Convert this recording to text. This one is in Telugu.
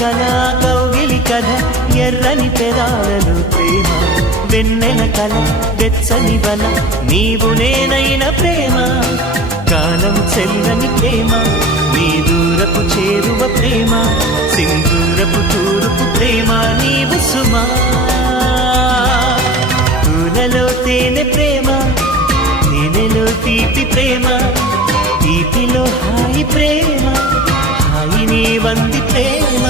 కల కౌగిలి కథ ఎర్రని పెదాలలో ప్రేమ వెన్నెల కల వెచ్చని బల నీవు నేనైన ప్రేమ కాలం చెల్లని ప్రేమ నీ దూరపు చేరువ ప్రేమ సింధూరపు తూరుపు ప్రేమ నీవు సుమా పూలలో తేనె ప్రేమ తేనెలో తీపి ప్రేమ తీపిలో హాయి ప్రేమ హాయి నీ వంది ప్రేమ